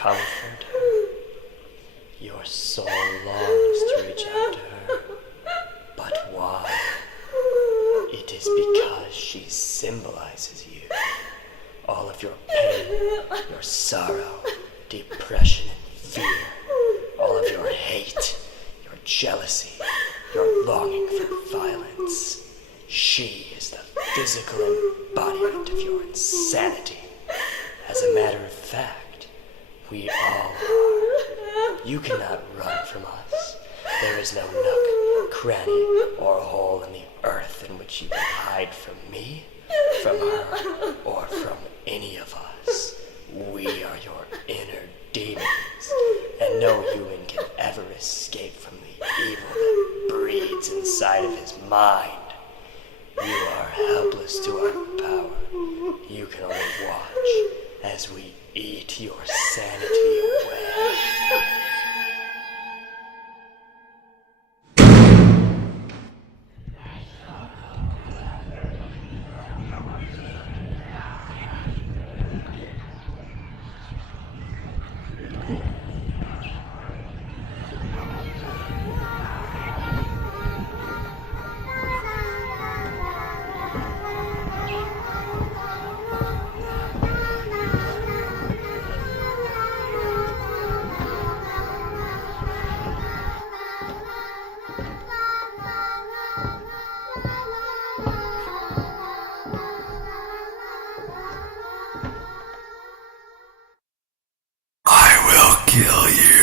comfort her. Your soul longs to reach out to her. But why? It is because she symbolizes you. All of your pain, your sorrow, depression and fear, all of your hate, your jealousy, your longing for violence. She is the physical embodiment of your insanity. As a matter of fact, we all are. You cannot run from us. There is no nook, cranny, or hole in the earth in which you can hide from me, from her, or from any of us. We are your inner demons, and no human can ever escape from the evil that breeds inside of his mind. You are helpless to our power. You can only watch as we eat your sanity away. I will kill you.